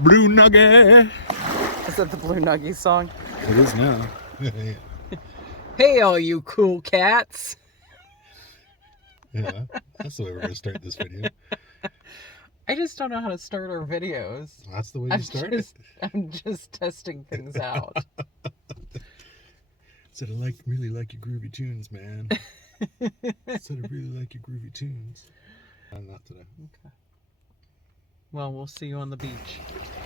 Blue Nugget. Is that the Blue Nugget song? It is now. Hey, all you cool cats. Yeah, that's the way we're going to start this video. I just don't know how to start our videos. That's the way you start it. I'm just testing things out. Said I really like your groovy tunes, man. Said I really like your groovy tunes. Not today. Okay. Well, we'll see you on the beach.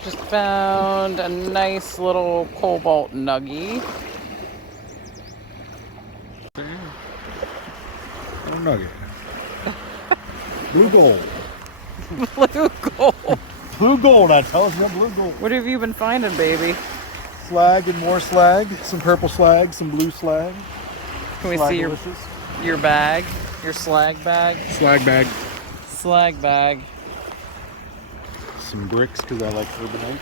Just found a nice little cobalt nugget. Oh, nugget. Blue gold. Blue gold. Blue gold, I tell you, blue gold. What have you been finding, baby? Slag and more slag. Some purple slag, some blue slag. Can we see your bag? Your slag bag? Slag bag. Slag bag. Some bricks because I like urbanite.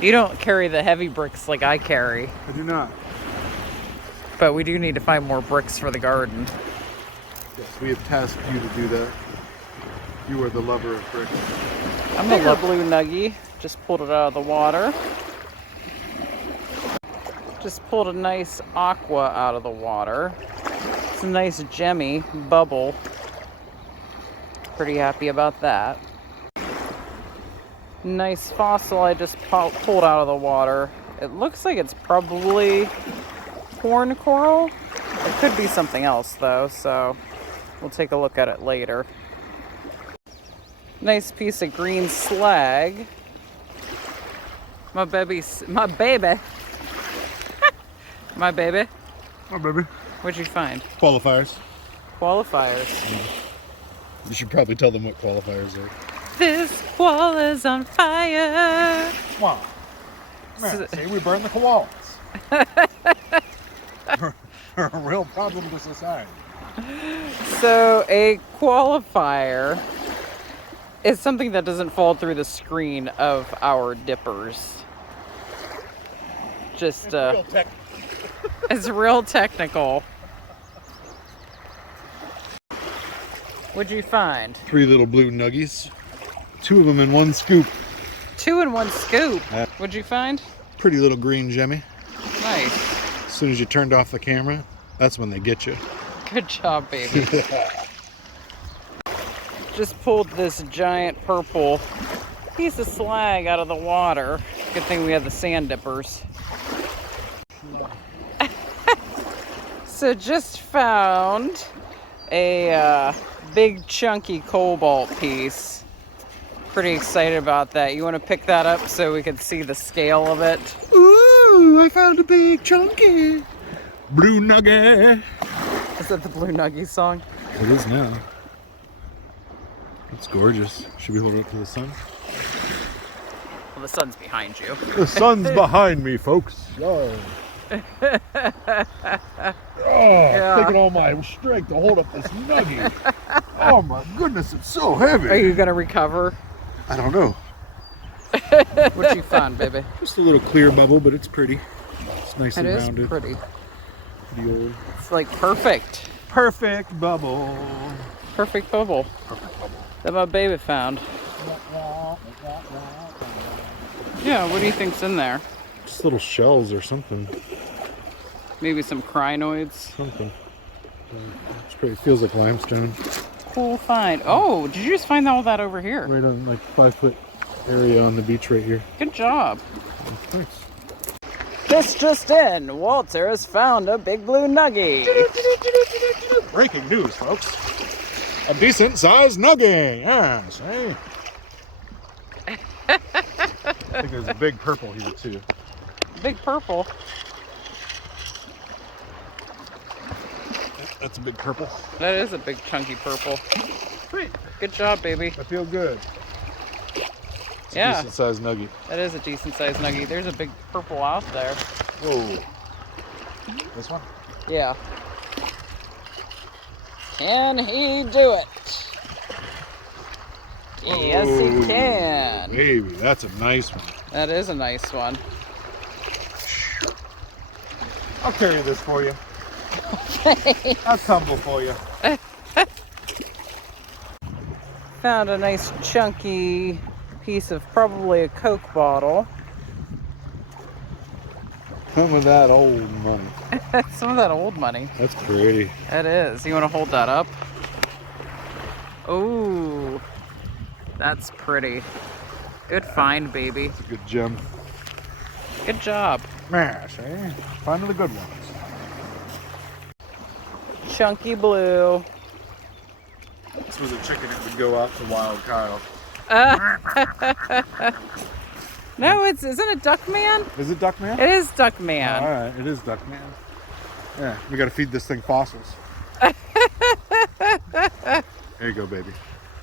You don't carry the heavy bricks like I carry. I do not. But we do need to find more bricks for the garden. Yes, we have tasked you to do that. You are the lover of bricks. I'm the blue nugget. Just pulled it out of the water. Just pulled a nice aqua out of the water. It's a nice gemmy bubble. Pretty happy about that. Nice fossil I just pulled out of the water. It looks like it's probably horn coral. It could be something else though, so we'll take a look at it later. Nice piece of green slag. My baby. My baby. What'd you find? Qualifiers. Qualifiers. You should probably tell them what qualifiers are. This wall is on fire. Come on. Man, see, we burn the koalas. They're a real problem to society. So a qualifier is something that doesn't fall through the screen of our dippers. Just it's real technical. What'd you find? 3 little blue nuggies. 2 of them in one scoop. 2 in one scoop. What'd you find? Pretty little green gemmy. Nice. As soon as you turned off the camera, that's when they get you. Good job, baby. Just pulled this giant purple piece of slag out of the water. Good thing we have the sand dippers. So just found a big chunky cobalt piece. Pretty excited about that. You want to pick that up so we can see the scale of it? Ooh, I found a big chunky blue nugget. Is that the Blue Nugget song? It is now. It's gorgeous. Should we hold it up to the sun? Well, the sun's behind you. The sun's behind me, folks. Oh, taking all my strength to hold up this nugget. Oh my goodness, it's so heavy. Are you gonna recover? I don't know. What you found, baby? Just a little clear bubble, but it's pretty. It's nice and It is rounded. pretty. Pretty old. It's like perfect. Perfect bubble. Perfect bubble. Perfect bubble. That my baby found. Yeah, what do you think's in there? Just little shells or something. Maybe some crinoids. Something. It's pretty. It feels like limestone. Cool find. Oh, did you just find all that over here? Right on like 5-foot area on the beach right here. Good job. That's nice. This just in, Walter has found a big blue nugget. Breaking news, folks. A decent sized nugget. Yes, hey. I think there's a big purple here too. Big purple. That's a big purple. That is a big chunky purple. Sweet. Good job, baby. I feel good. It's Yeah. a decent sized nugget. That is a decent sized nugget. There's a big purple out there. Whoa. This one? Yeah. Can he do it? Yes, he can. Baby, that's a nice one. That is a nice one. I'll carry this for you. I'll tumble for you. Found a nice chunky piece of probably a Coke bottle. Some of that old money. Some of that old money. That's pretty. It is. You want to hold that up? Ooh, that's pretty. Good find, baby. It's a good gem. Good job. Smash, eh? Finding the good ones. Chunky blue. This was a chicken that would go out to Wild Kyle. No, isn't it Duckman? Is it Duckman? It is Duckman. All right, it is Duckman. Yeah, we got to feed this thing fossils. There you go, baby.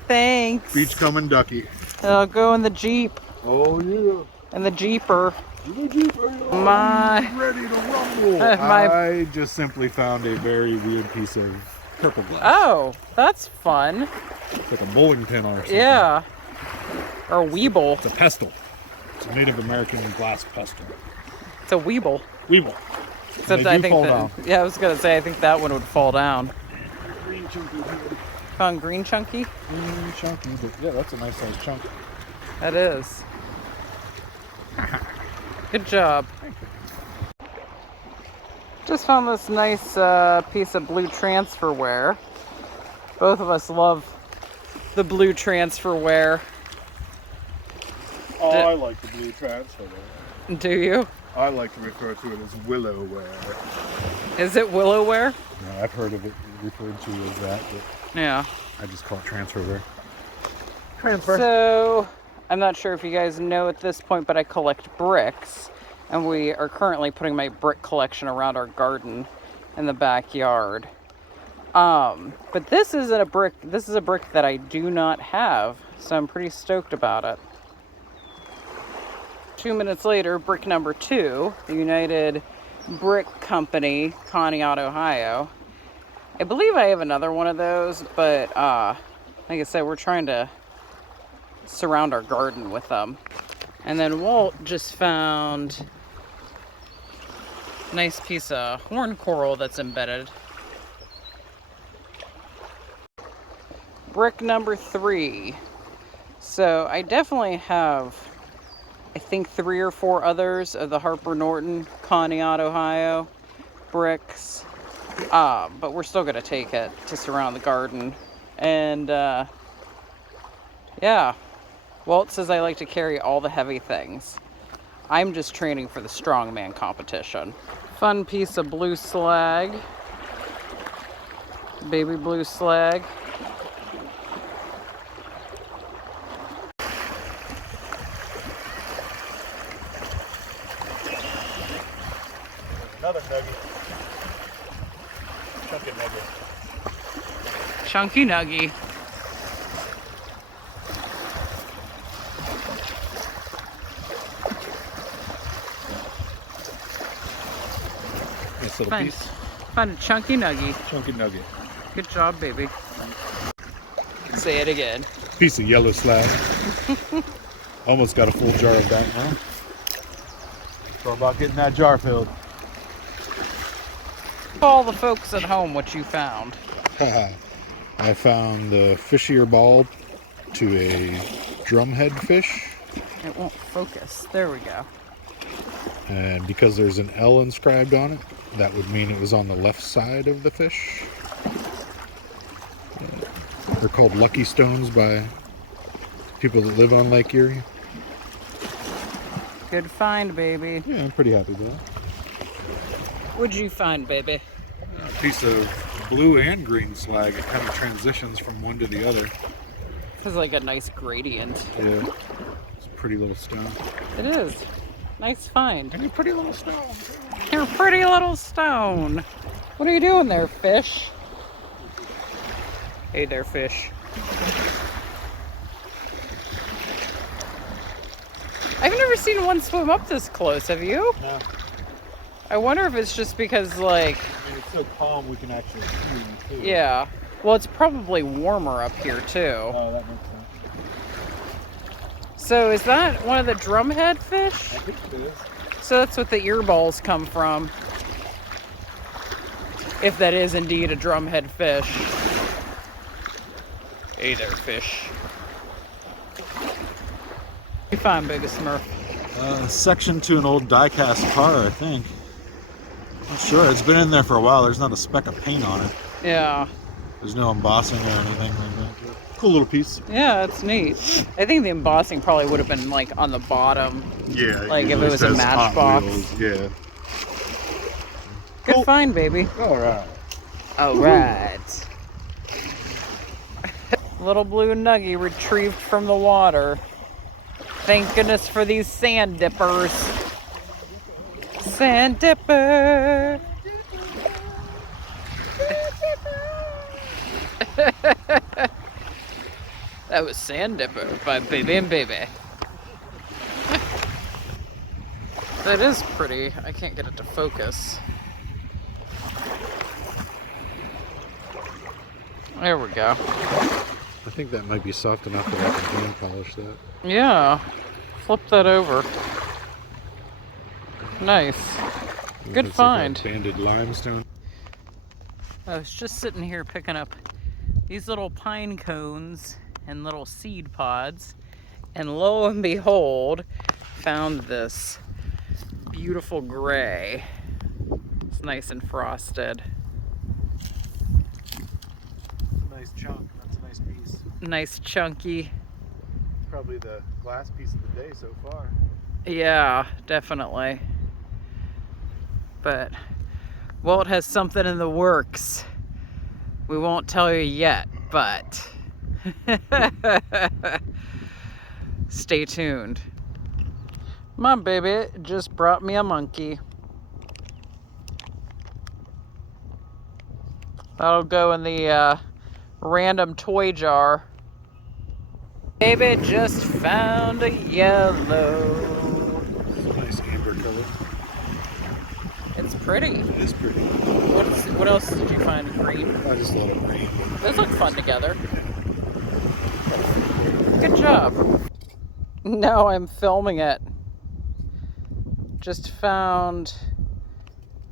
Thanks. Beachcombing ducky. I'll go in the Jeep. Oh yeah. And the Jeeper. The Jeeper. My. Ready to rumble. I just simply found a very weird piece of purple glass. Oh, that's fun. It's like a bowling pin or something. Yeah. Or a Weeble. It's a pestle. It's a Native American glass pestle. It's a Weeble. Weeble. Except I think yeah, I was gonna say I think that one would fall down. Green chunky. Found green chunky? Green chunky, but yeah, that's a nice size chunk. That is. Good job. Just found this nice piece of blue transferware. Both of us love the blue transferware. Oh, I like the blue transferware. Do you? I like to refer to it as willowware. Is it willowware? No, I've heard of it referred to as that, but Yeah. I just call it transferware. So, I'm not sure if you guys know at this point, but I collect bricks. And we are currently putting my brick collection around our garden in the backyard. But this isn't a brick. This is a brick that I do not have. So I'm pretty stoked about it. 2 minutes later, brick number 2, the United Brick Company, Conneaut, Ohio. I believe I have another one of those, but like I said, we're trying to surround our garden with them. And then Walt just found a nice piece of horn coral that's embedded. Brick number 3. So I definitely have, I think, 3 or 4 others of the Harper Norton, Conneaut, Ohio bricks. But we're still going to take it to surround the garden. And yeah, Walt says I like to carry all the heavy things. I'm just training for the strongman competition. Fun piece of blue slag. Baby blue slag. Another nugget. Chunky nugget. Chunky nuggy. Nice little Fun. piece. Fun chunky nuggy. Chunky nugget. Good job, baby. Say it again. Piece of yellow slag. Almost got a full jar of that now. So about getting that jar filled. All the folks at home what you found. I found the fish ear ball to a drumhead fish. It won't focus. There we go. And because there's an L inscribed on it, that would mean it was on the left side of the fish. They're called lucky stones by people that live on Lake Erie. Good find, baby. Yeah, I'm pretty happy with that. What'd you find, baby? A piece of blue and green slag. It kind of transitions from one to the other. It's like a nice gradient. Yeah, it's a pretty little stone. It is. Nice find. And a pretty little stone. You're a pretty little stone. What are you doing there, fish? Hey there, fish. I've never seen one swim up this close, have you? No. I wonder if it's just because, like... I mean, it's so calm we can actually see them too. Yeah. Well, it's probably warmer up here, too. Oh, that makes sense. So is that one of the drumhead fish? I think it is. So that's what the ear balls come from. If that is indeed a drumhead fish. Hey there, fish. You fine, baby Smurf. Section to an old die-cast car, I think. I'm sure it's been in there for a while. There's not a speck of paint on it. Yeah. There's no embossing or anything like that. Cool little piece. Yeah, it's neat. I think the embossing probably would have been like on the bottom. Yeah. Like if it was a matchbox. Yeah. Good Cool. find, baby. All right. All right. Little blue nuggie retrieved from the water. Thank goodness for these sand dippers. Sand dipper. That was Sand Dipper by Baby and Baby. That is pretty. I can't get it to focus. There we go. I think that might be soft enough that I can hand polish that. Yeah. Flip that over. Nice. Good It's find. like a banded limestone. I was just sitting here picking up these little pine cones and little seed pods, and lo and behold, found this beautiful gray. It's nice and frosted. Nice chunk. That's a nice piece. Nice chunky. Probably the glass piece of the day so far. Yeah, definitely. But Walt has something in the works. We won't tell you yet, but stay tuned. My baby just brought me a monkey. That'll go in the random toy jar. Baby just found a yellow. It's a nice amber color. It's pretty. It is pretty. What else did you find? Green? I just let it rain. Those look fun together. Good job. No, I'm filming it. Just found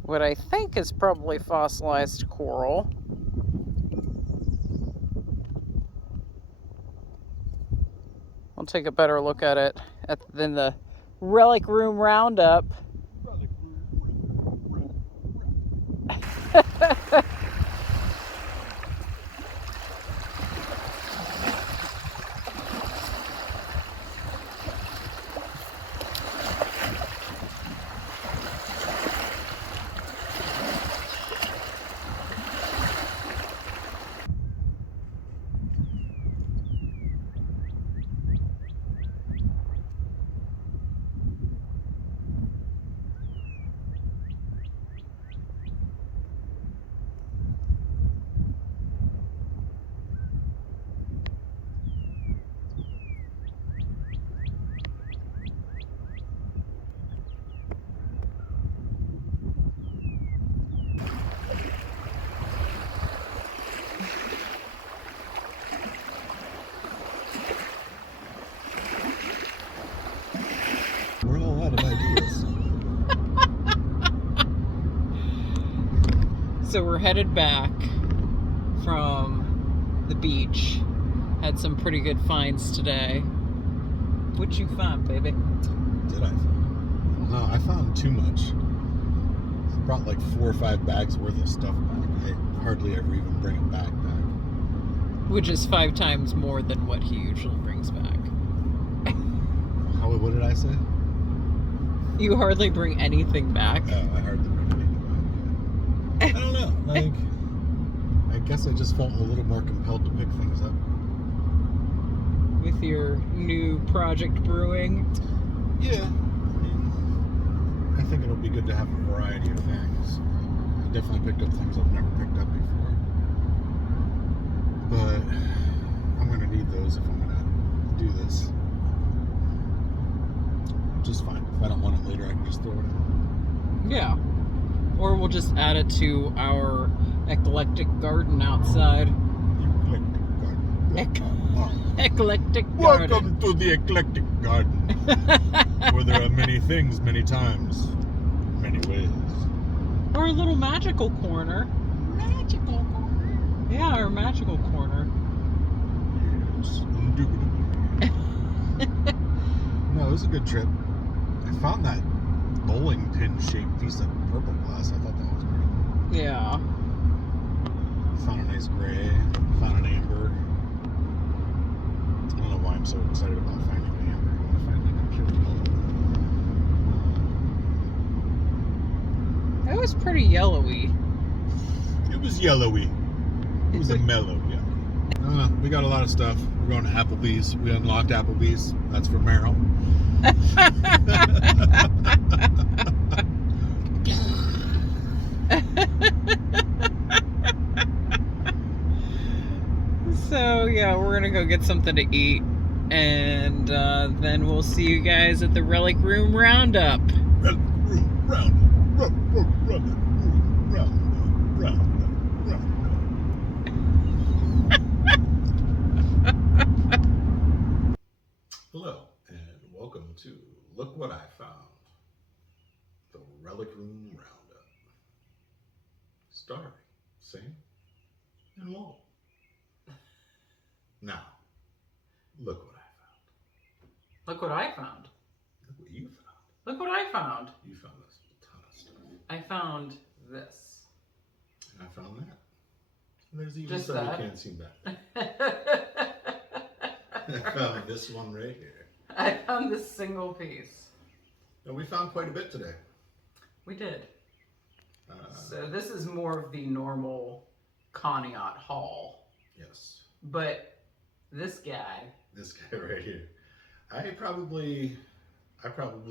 what I think is probably fossilized coral. I'll take a better look at it than the Relic Room Roundup. We're all out of ideas. So we're headed back from the beach. Had some pretty good finds today. What'd you find, baby? Did I find? No, I found too much. I brought like 4 or 5 bags worth of stuff back. I hardly ever even bring it back. Which is 5 times more than what he usually brings back. What did I say? You hardly bring anything back. Oh, I hardly bring anything back. I don't know. Like, I guess I just felt a little more compelled to pick things up. With your new project brewing. Yeah. I think it'll be good to have a variety of things. I definitely picked up things I've never picked up before. But I'm going to need those if I'm going to do this. Just fine. If I don't want it later, I can just throw it in. Yeah. Or we'll just add it to our eclectic garden outside. Eclectic garden. Welcome to the eclectic garden, where there are many things, many times, many ways. Or a little magical corner. Magical corner. Yeah, our magical corner. Yes, indubitably. was a good trip. I found that bowling pin shaped piece of purple glass. I thought that was pretty cool. Yeah. Found a nice gray. Found an amber. I don't know why I'm so excited about finding an amber. I want to find like a pure yellow. It was pretty yellowy. It was yellowy. It was a mellow yellow. I don't know. We got a lot of stuff. We're going to Applebee's. We unlocked Applebee's. That's for Meryl. So yeah, we're gonna go get something to eat, and then we'll see you guys at the Relic Room Roundup. Relic Room Roundup. Hello, and welcome to Look What I Found, the Relic Room Roundup. Starring Sam and Walt. Now, look what I found. Look what I found. Look what you found. Look what I found. You found a ton of stuff. I found this. And I found that. And there's even Just some you that? can't see back. I found this one right here. I found this single piece. And we found quite a bit today. We did. So this is more of the normal Conneaut haul. Yes. But this guy right here. I probably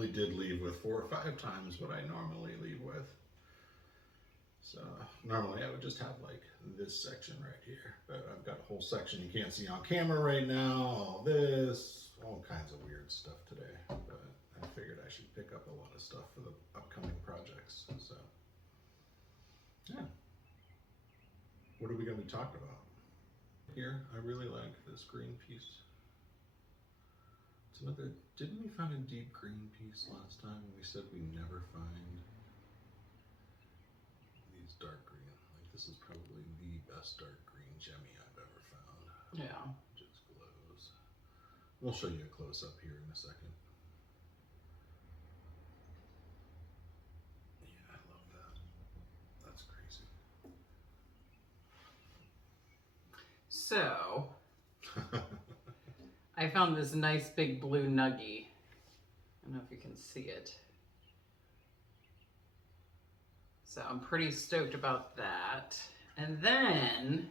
did leave with 4 or 5 times what I normally leave with. So normally I would just have like this section right here, but I've got a whole section you can't see on camera right now, all this, all kinds of weird stuff today, but I figured I should pick up a lot of stuff for the upcoming projects. So yeah, what are we going to be talking about? Here, I really like this green piece. It's another, didn't we find a deep green piece last time and we said we never find these dark green? Like this is probably the best dark green gemmy I've ever found. Yeah. It just glows. We'll show you a close up here in a second. Yeah, I love that. That's crazy. So I found this nice big blue nuggie. I don't know if you can see it. So I'm pretty stoked about that. And then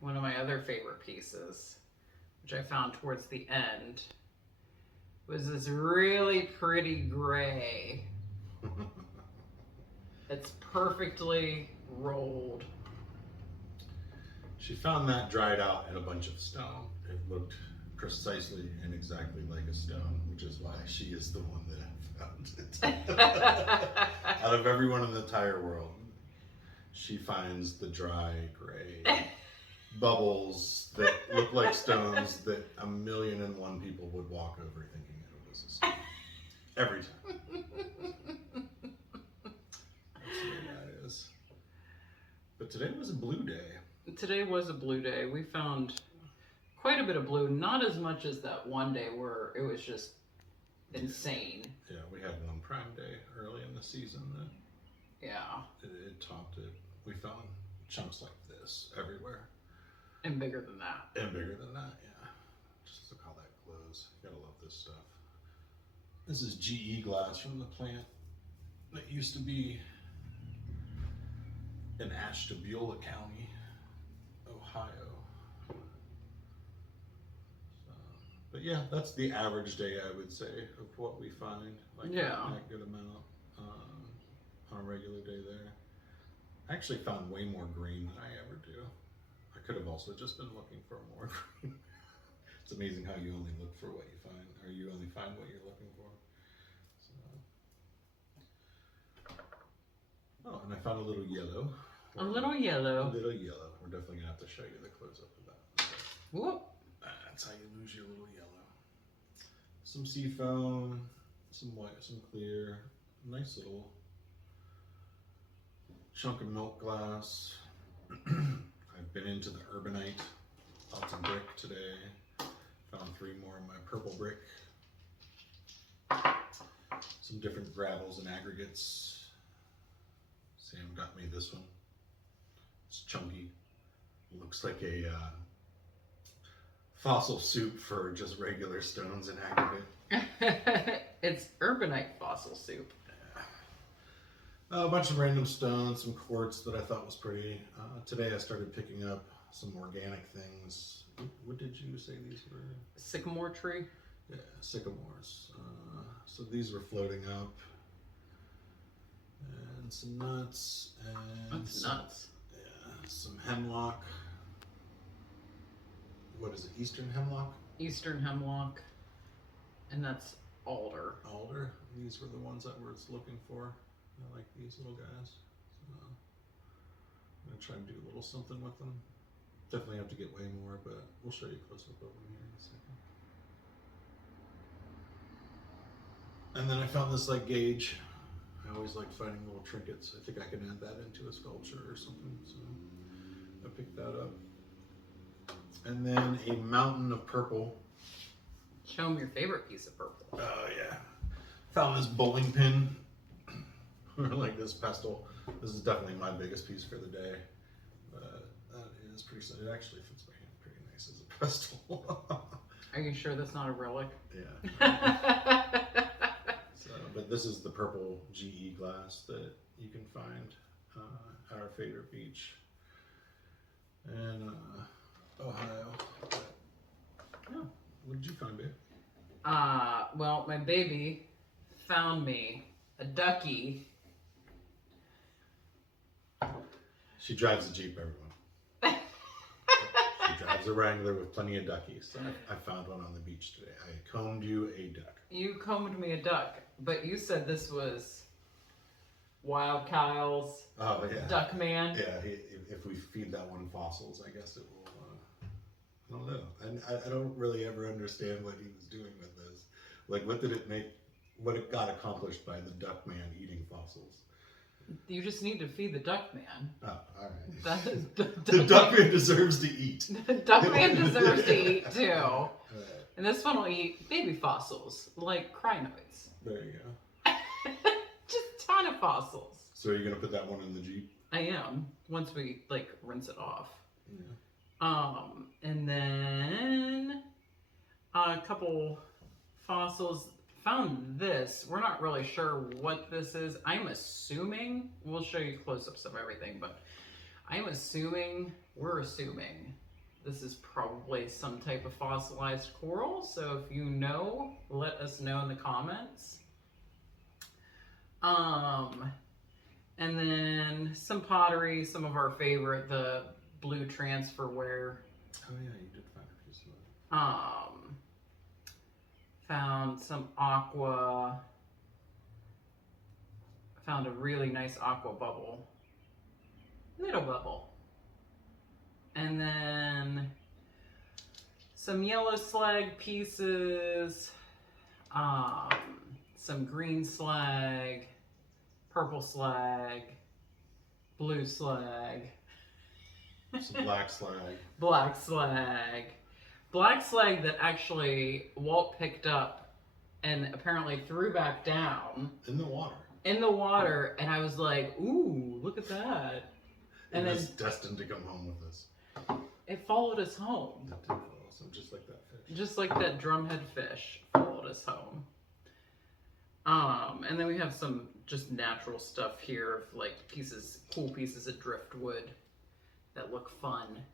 one of my other favorite pieces, which I found towards the end, was this really pretty gray. It's perfectly rolled. She found that dried out in a bunch of stone. It looked precisely and exactly like a stone, which is why she is the one that I found it. Out of everyone in the entire world, she finds the dry gray bubbles that look like stones that 1,000,001 people would walk over thinking it was a stone. Every time. That's the way that is. But today was a blue day. Today was a blue day. We found quite a bit of blue, not as much as that one day where it was just insane. Yeah, we had one prime day early in the season that it topped it. We found chunks like this everywhere. And bigger than that. And bigger than that, yeah. Just look how that glows. You gotta love this stuff. This is GE glass from the plant that used to be in Ashtabula County, Ohio. So, but yeah, that's the average day, I would say, of what we find. Like that good amount on a regular day there. I actually found way more green than I ever do. I could have also just been looking for more green. It's amazing how you only look for what you find, or you only find what you're looking for. So. Oh, and I found a little yellow. A little yellow. A little yellow. We're definitely gonna have to show you the close-up of that. Okay. Whoop. That's how you lose your little yellow. Some sea foam, some white, some clear. Nice little chunk of milk glass. I've been into the urbanite, lots of brick today. Found 3 more in my purple brick. some different gravels and aggregates. Sam got me this one. It's chunky. Looks like a fossil soup for just regular stones and aggregate. It's urbanite fossil soup. A bunch of random stones, some quartz that I thought was pretty. Today I started picking up some organic things. What did you say these were? Sycamore tree? Yeah, sycamores. So these were floating up. And some nuts. And That's nuts. Yeah, some hemlock. What is it, eastern hemlock? Eastern hemlock. And that's alder. Alder. These were the ones that I was looking for. I like these little guys. So I'm going to try and do a little something with them. Definitely have to get way more, but we'll show you a close up of them here in a second. And then I found this like gauge. I always like finding little trinkets. I think I can add that into a sculpture or something. So I picked that up. And then a mountain of purple. Show them your favorite piece of purple. Oh yeah. Found this bowling pin. Like this pestle. This is definitely my biggest piece for the day. But that is pretty, it actually fits my hand pretty nice as a pestle. Are you sure that's not a relic? Yeah. So, but this is the purple GE glass that you can find at our favorite beach in Ohio. Oh, what did you find, babe? Well, my baby found me a ducky. She drives a Jeep, everyone. She drives a Wrangler with plenty of duckies. So I found one on the beach today. I combed you a duck. You combed me a duck, but you said this was Wild Kyle's duck man. Yeah, if we feed that one fossils, I guess it will. I don't know. And I don't really ever understand what he was doing with this. Like, what did it make? What it got accomplished by the duck man eating fossils? You just need to feed the duck man. Oh, all right. The duck man deserves to eat. The duck man deserves to eat too. Right. And this one will eat baby fossils, like crinoids. There you go. Just a ton of fossils. So are you gonna put that one in the Jeep? I am, once we like rinse it off. Yeah. And then a couple fossils. Found this. We're not really sure what this is. I'm assuming, we'll show you close-ups of everything, but we're assuming this is probably some type of fossilized coral. So if you know, let us know in the comments. And then some pottery, some of our favorite, the blue transferware. Oh yeah, you did find a piece of that. Found some aqua. Found a really nice aqua bubble. Little bubble. And then some yellow slag pieces. Some green slag. Purple slag. Blue slag. Some black slag. Black slag. Black slag that actually Walt picked up and apparently threw back down. In the water. In the water, and I was like, ooh, look at that. And it was destined to come home with us. It followed us home. It did follow us, just like that fish. Just like that drumhead fish followed us home. And then we have some just natural stuff here of like cool pieces of driftwood that look fun.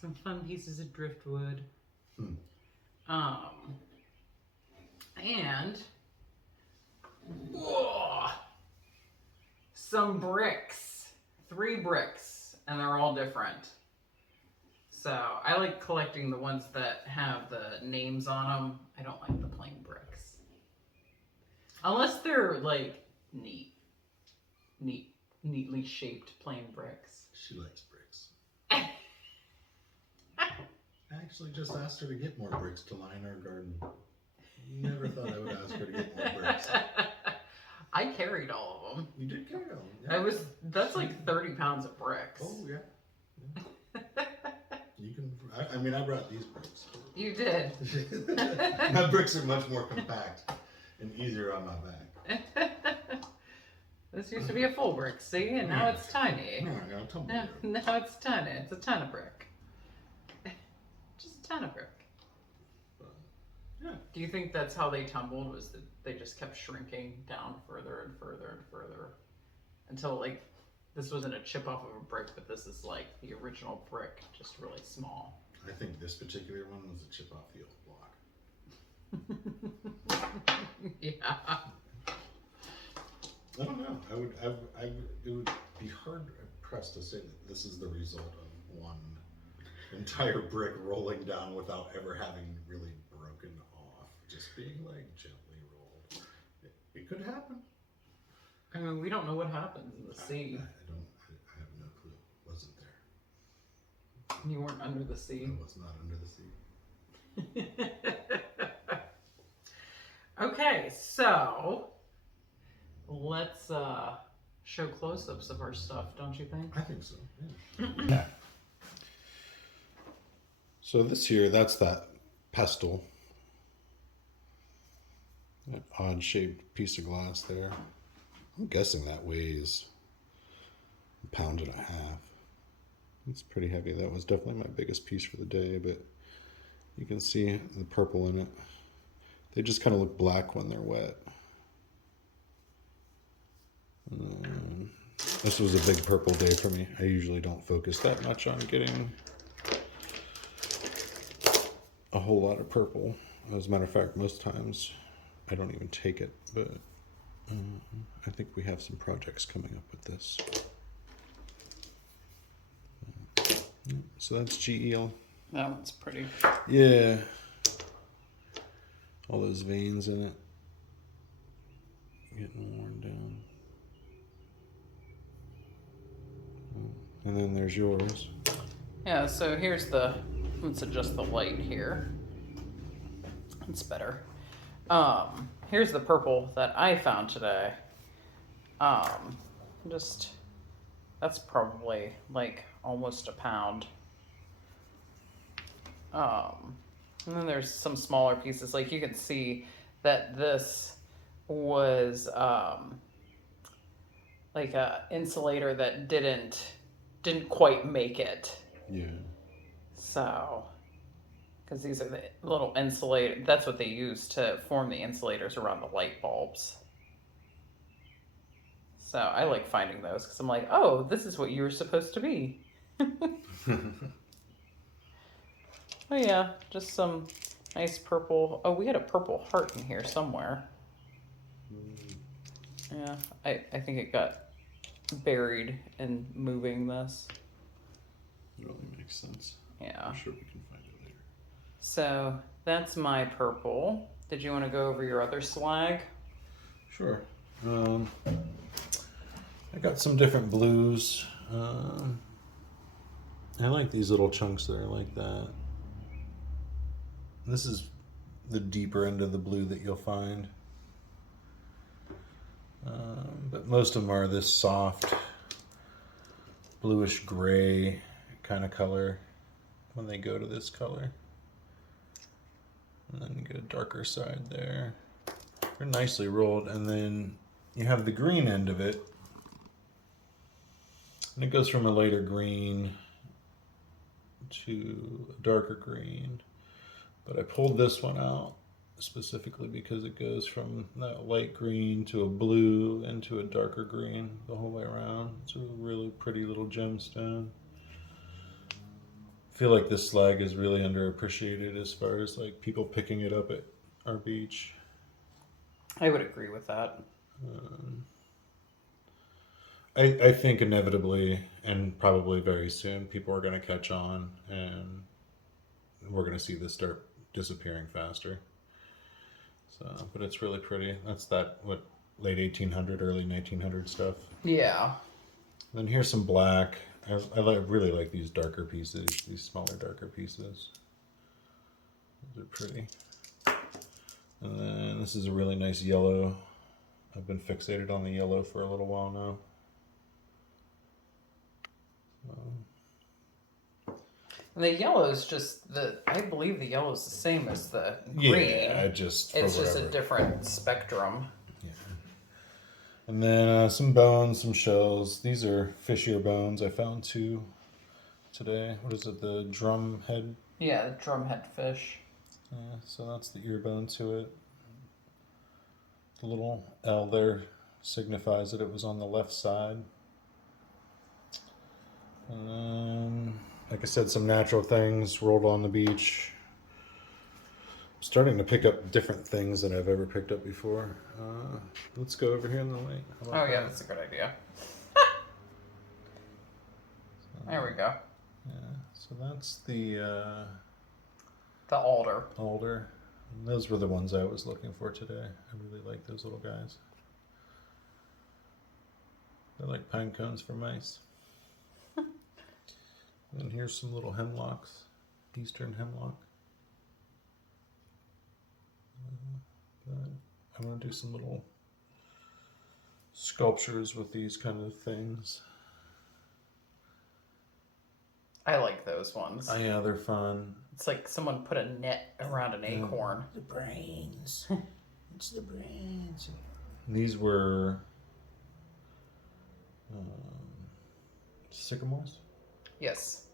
Some fun pieces of driftwood. And some bricks. 3 bricks, and they're all different. So I like collecting the ones that have the names on them. I don't like the plain bricks. Unless they're like neatly shaped plain bricks. She likes bricks. I actually just asked her to get more bricks to line our garden. Never thought I would ask her to get more bricks. I carried all of them. You did carry them. Yeah. That's like 30 pounds of bricks. Oh yeah. You can I mean, I brought these bricks. You did. My bricks are much more compact and easier on my back. This used to be a full brick, see, and now it's tiny. Now it's tiny. It's a ton of brick. Just a ton of brick. Yeah. Do you think that's how they tumbled? Was that they just kept shrinking down further and further and further until like this wasn't a chip off of a brick, but this is like the original brick, just really small. I think this particular one was a chip off the old block. Yeah. I don't know. It would be hard pressed to say that this is the result of one entire brick rolling down without ever having really broken off, just being like gently rolled. It could happen. I mean, we don't know what happens in the sea. I have no clue. Wasn't there. You weren't under the sea. I was not under the sea. Okay, so let's show close-ups of our stuff, don't you think? I think so. Yeah. So this here, that's that pestle. That odd-shaped piece of glass there. I'm guessing that weighs a pound and a half. It's pretty heavy. That was definitely my biggest piece for the day, but you can see the purple in it. They just kind of look black when they're wet. This was a big purple day for me. I usually don't focus that much on getting a whole lot of purple. As a matter of fact, most times I don't even take it, but I think we have some projects coming up with this. So that's GEL. That one's pretty. Yeah. All those veins in it. Getting worn down. And then there's yours. Yeah, so here's the, let's adjust the light here. It's better. Here's the purple that I found today. That's probably like almost a pound. And then there's some smaller pieces. Like you can see that this was like a insulator that didn't quite make it. Yeah. So, because these are the little insulator, that's what they use to form the insulators around the light bulbs. So I like finding those because I'm like, oh, this is what you were supposed to be. Oh yeah, just some nice purple. Oh, we had a purple heart in here somewhere. Yeah, I think it got buried in moving this. It only makes sense. Yeah. I'm sure we can find it later. So that's my purple. Did you want to go over your other slag? Sure. I got some different blues. I like these little chunks that are like that. This is the deeper end of the blue that you'll find. But most of them are this soft bluish gray kind of color when they go to this color. And then you get a darker side there. They're nicely rolled, and then you have the green end of it. And it goes from a lighter green to a darker green. But I pulled this one out specifically because it goes from that light green to a blue into a darker green the whole way around. It's a really pretty little gemstone. I feel like this slag is really underappreciated as far as like people picking it up at our beach. I would agree with that. I think inevitably and probably very soon people are going to catch on and we're going to see this start disappearing faster. So, but it's really pretty. That's that, what, late 1800, early 1900 stuff. Yeah. Then here's some black. I really like these darker pieces, these smaller darker pieces. Those are pretty. And then this is a really nice yellow. I've been fixated on the yellow for a little while now. And the yellow is just I believe the yellow is the same as the green. Yeah, it's just a different spectrum. Yeah. And then some bones, some shells. These are fish ear bones. I found 2 today. What is it? The drum head? Yeah, the drumhead fish. Yeah, so that's the ear bone to it. The little L there signifies that it was on the left side. And then, like I said, some natural things rolled on the beach. I'm starting to pick up different things than I've ever picked up before. Let's go over here in the lake. Oh yeah, that's a good idea. There we go. Yeah, so that's the alder. alder. And those were the ones I was looking for today. I really like those little guys. They're like pine cones for mice. And here's some little hemlocks, eastern hemlock. But I'm going to do some little sculptures with these kind of things. I like those ones. Oh, yeah, they're fun. It's like someone put a net around an acorn. The brains. It's the brains. These were sycamores. Yes.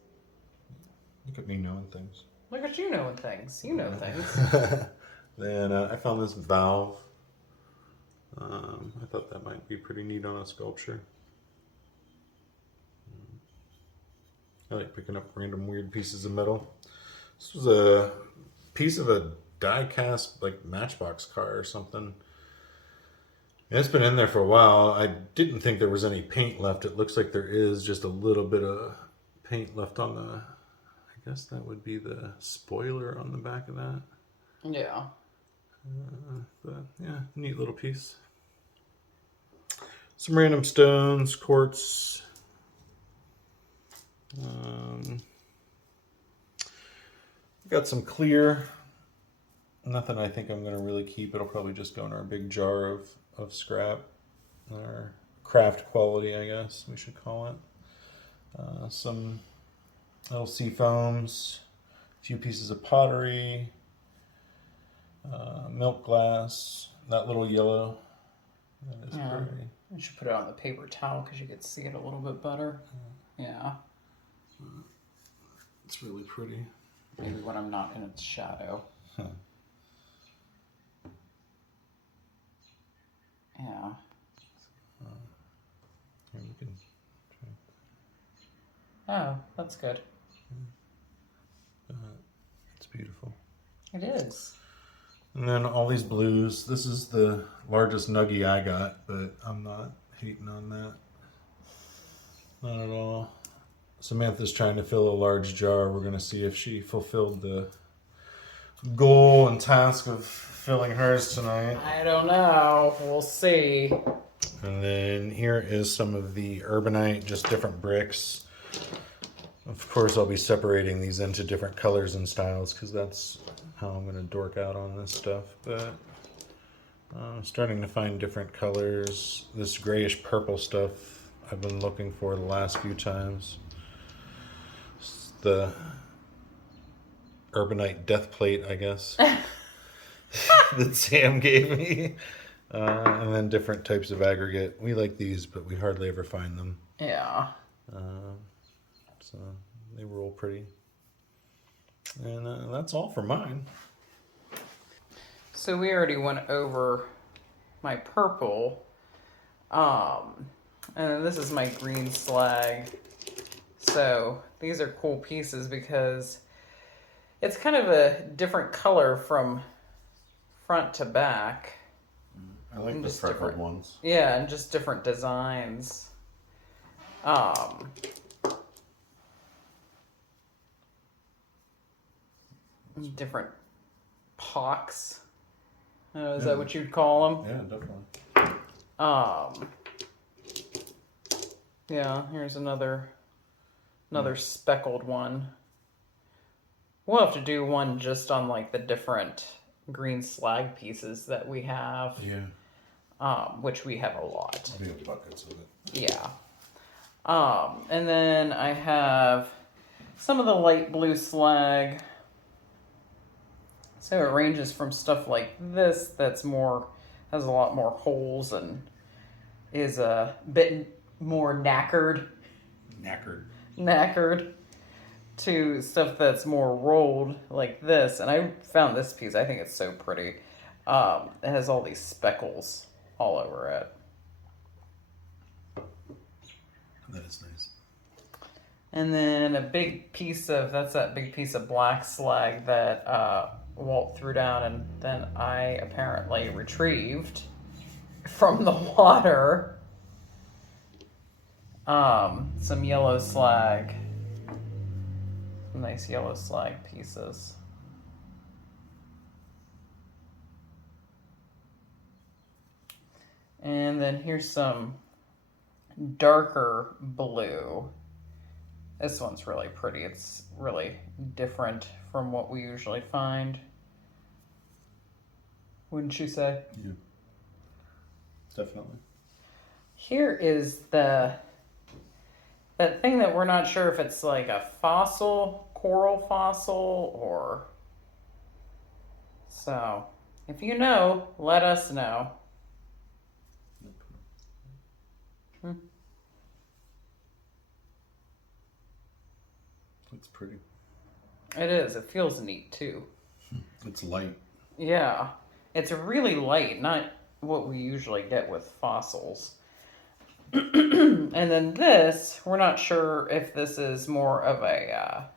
Look at me knowing things. Look at you knowing things. You know things. Then I found this valve. I thought that might be pretty neat on a sculpture. I like picking up random weird pieces of metal. This was a piece of a die-cast like matchbox car or something. And it's been in there for a while. I didn't think there was any paint left. It looks like there is just a little bit of paint left on the, I guess that would be the spoiler on the back of that. Yeah. But yeah, neat little piece. Some random stones, quartz. Got some clear. Nothing I think I'm going to really keep. It'll probably just go in our big jar of scrap. Our craft quality, I guess we should call it. Some little sea foams. A few pieces of pottery. Milk glass. That little yellow. That is pretty. You should put it on the paper towel because you could see it a little bit better. Yeah. It's really pretty. Maybe when I'm not in its shadow. Huh. Yeah. Here you can Oh, that's good. it's beautiful. It is. And then all these blues. This is the largest nuggie I got, but I'm not hating on that. Not at all. Samantha's trying to fill a large jar. We're going to see if she fulfilled the goal and task of filling hers tonight. I don't know. We'll see. And then here is some of the urbanite, just different bricks. Of course, I'll be separating these into different colors and styles because that's how I'm going to dork out on this stuff. But I'm starting to find different colors. This grayish purple stuff I've been looking for the last few times. It's the urbanite death plate, I guess, that Sam gave me. And then different types of aggregate. We like these, but we hardly ever find them. Yeah. So they roll pretty. And that's all for mine. So we already went over my purple. And this is my green slag. So these are cool pieces because it's kind of a different color from front to back. I like the freckled ones. Yeah, and just different designs. Different pocks. Is that what you'd call them? Yeah, definitely. Yeah, here's another speckled one. We'll have to do one just on like the different green slag pieces that we have. Yeah. Which we have a lot. We have buckets of it. Yeah. And then I have some of the light blue slag. So it ranges from stuff like this that's more, has a lot more holes and is a bit more knackered, to stuff that's more rolled like this. And I found this piece, I think it's so pretty. It has all these speckles all over it. That is nice. And then a big piece of, that's that big piece of black slag that Walt threw down and then I apparently retrieved from the water. Some yellow slag. Some nice yellow slag pieces. And then here's some darker blue. This one's really pretty. It's really different from what we usually find. Wouldn't you say? Yeah. Definitely. Here is that thing that we're not sure if it's like a fossil, coral fossil, or... So, if you know, let us know. It's pretty. It is. It feels neat, too. It's light. Yeah. It's really light, not what we usually get with fossils. And then this, we're not sure if this is more of a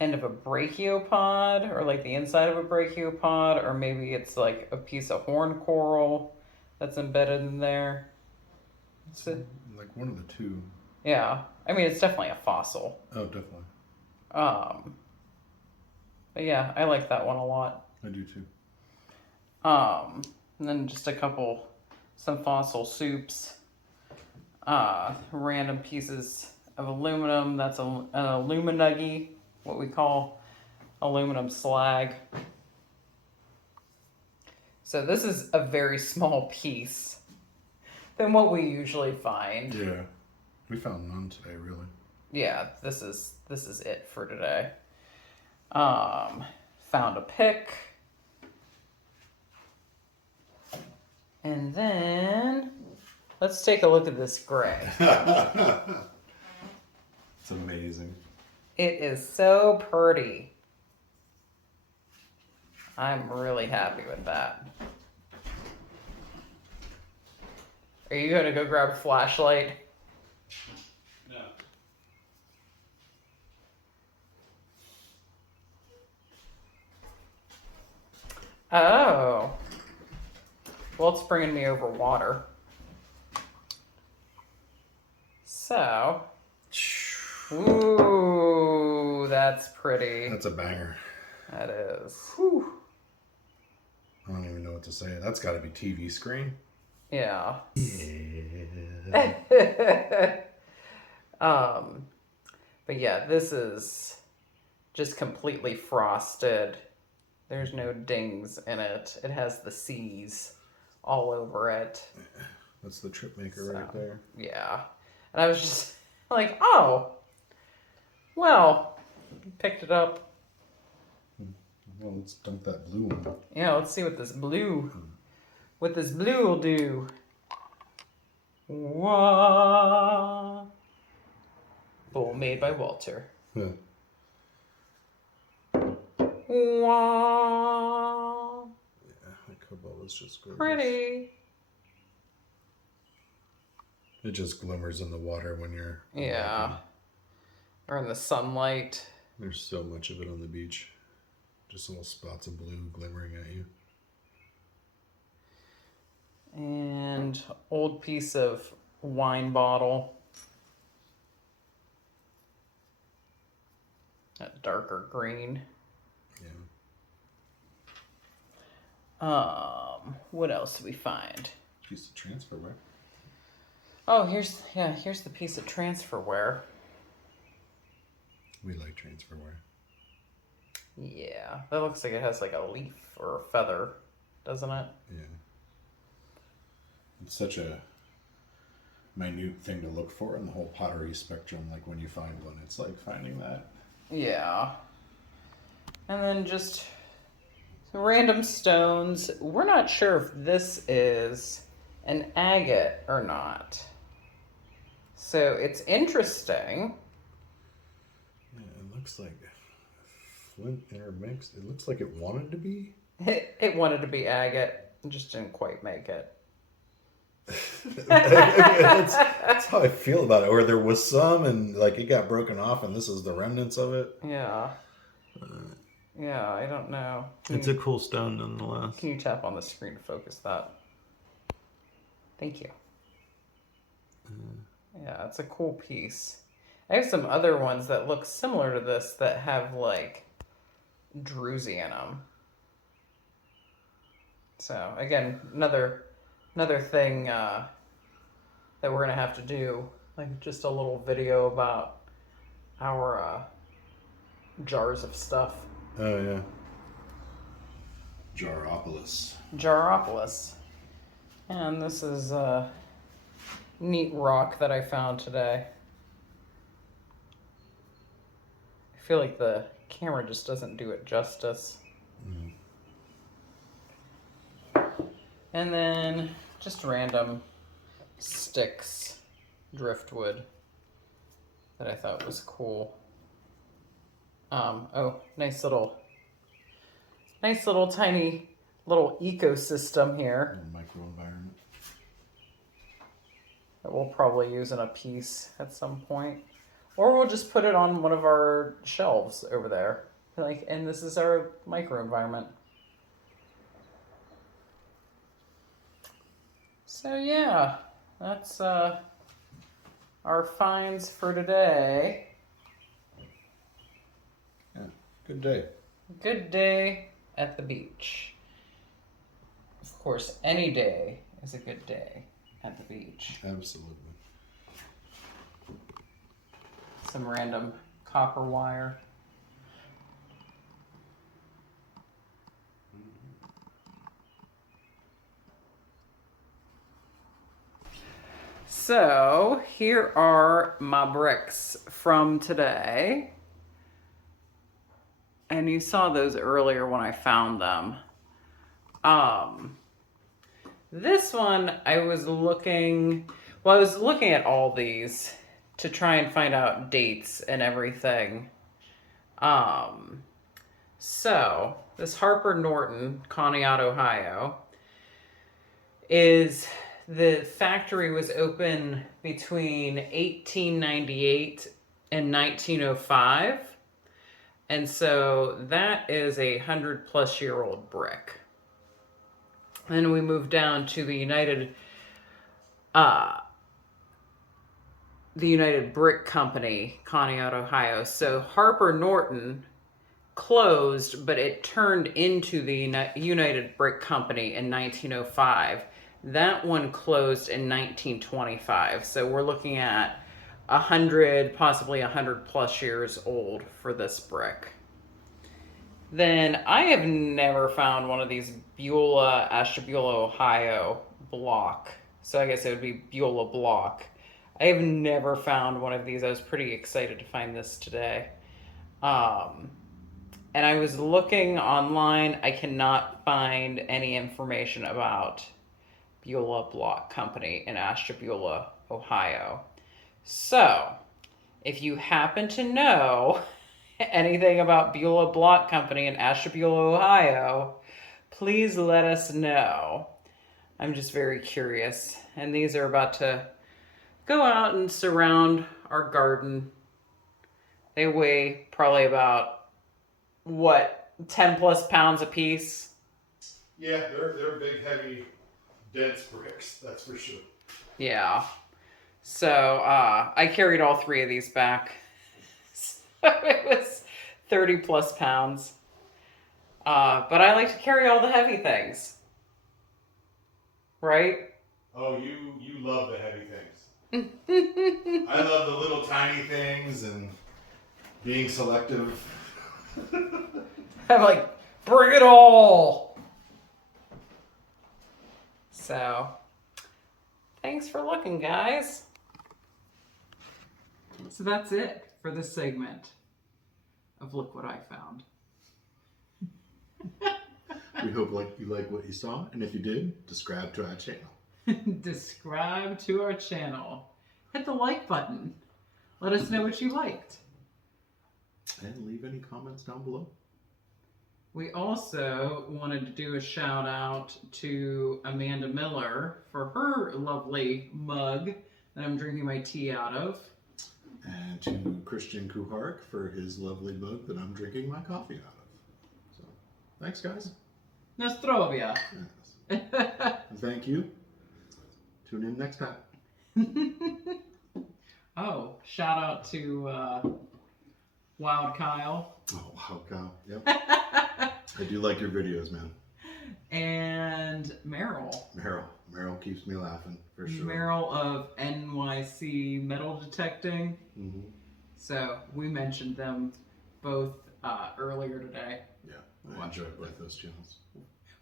end of a brachiopod, or like the inside of a brachiopod, or maybe it's like a piece of horn coral that's embedded in there. Like one of the two. Yeah. I mean, it's definitely a fossil. Oh, definitely. But yeah, I like that one a lot. I do too. And then just some fossil soups, random pieces of aluminum. That's an aluminuggy, what we call aluminum slag. So this is a very small piece than what we usually find. Yeah. We found none today, really. Yeah, this is it for today. Found a pick. And then let's take a look at this gray. It's amazing. It is so pretty. I'm really happy with that. Are you going to go grab a flashlight? No. Oh. Walt's bringing me over water. So. Ooh, that's pretty. That's a banger. That is. Whew. I don't even know what to say. That's got to be TV screen. Yeah. Yeah. But yeah, this is just completely frosted. There's no dings in it. It has the C's all over it. That's the trip maker right there. Yeah. And I was just like, oh, well, picked it up. Well, let's dunk that blue one. Yeah, let's see what this blue will do. Wah. Bowl made by Walter. Yeah. Wah. Yeah, the cobalt is just gorgeous. Pretty. It just glimmers in the water when you're Yeah. walking. Or in the sunlight. There's so much of it on the beach. Just little spots of blue glimmering at you. And old piece of wine bottle. That darker green. Yeah. What else do we find? Piece of transferware. Oh, here's the piece of transferware. We like transferware. Yeah, that looks like it has like a leaf or a feather, doesn't it? Yeah. It's such a minute thing to look for in the whole pottery spectrum. Like when you find one, it's like finding that Yeah. And then just random stones. We're not sure if this is an agate or not. So it's interesting. Yeah, it looks like flint intermixed. It looks like it wanted to be. It wanted to be agate, just didn't quite make it. That's how I feel about it. Or there was some, and like it got broken off, and this is the remnants of it. Yeah. Yeah, I don't know. It's a cool stone, nonetheless. Can you tap on the screen to focus that? Thank you. Yeah, it's a cool piece. I have some other ones that look similar to this that have like druzy in them. So again, another thing that we're gonna have to do, like just a little video about our jars of stuff. Oh yeah. Jaropolis. Jaropolis. And this is a neat rock that I found today. I feel like the camera just doesn't do it justice. And then just random sticks, driftwood that I thought was cool. Oh, nice little tiny little ecosystem here Microenvironment. that we'll probably use in a piece at some point. Or we'll just put it on one of our shelves over there. Like, and this is our microenvironment. So yeah, that's our finds for today. Yeah, good day. Good day at the beach. Of course, any day is a good day at the beach. Absolutely. Some random copper wire. So here are my bricks from today. And you saw those earlier when I found them. This one I was looking at all these to try and find out dates and everything. So this Harper Norton, Conneaut, Ohio, the factory was open between 1898 and 1905. And so that is a 100-plus-year-old brick. Then we moved down to the United Brick Company, Conneaut, Ohio. So Harper Norton closed, but it turned into the United Brick Company in 1905. That one closed in 1925. So we're looking at 100, possibly 100 plus years old for this brick. Then I have never found one of these Beulah, Ashtabula, Ohio block. So I guess it would be Beulah block. I have never found one of these. I was pretty excited to find this today. And I was looking online. I cannot find any information about Beulah Block Company in Ashtabula, Ohio. So, if you happen to know anything about Beulah Block Company in Ashtabula, Ohio, please let us know. I'm just very curious. And these are about to go out and surround our garden. They weigh probably about, 10 plus pounds a piece? Yeah, they're big, heavy, dense bricks, that's for sure. Yeah. So I carried all three of these back. So it was 30 plus pounds. But I like to carry all the heavy things. Right? Oh, you love the heavy things. I love the little tiny things and being selective. I'm like, bring it all. So, thanks for looking, guys. So that's it for this segment. of Look What I Found. We hope you like what you saw, and if you did, subscribe to our channel. Subscribe to our channel. Hit the like button. Let us know what you liked. And leave any comments down below. We also wanted to do a shout out to Amanda Miller for her lovely mug that I'm drinking my tea out of. And to Christian Kuhark for his lovely mug that I'm drinking my coffee out of. So, thanks, guys. Nostrovia. Yes. Thank you. Tune in next time. Oh, shout out to Wild Kyle. Oh, wow, Kyle. Yep. I do like your videos, man. And Meryl. Meryl keeps me laughing, for sure. Meryl of NYC Metal Detecting. Mm-hmm. So we mentioned them both earlier today. Yeah, I enjoy both those channels.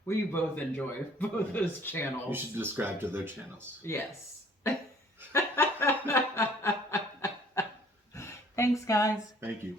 We both enjoy both those channels. You should subscribe to their channels. Yes. Thanks, guys. Thank you.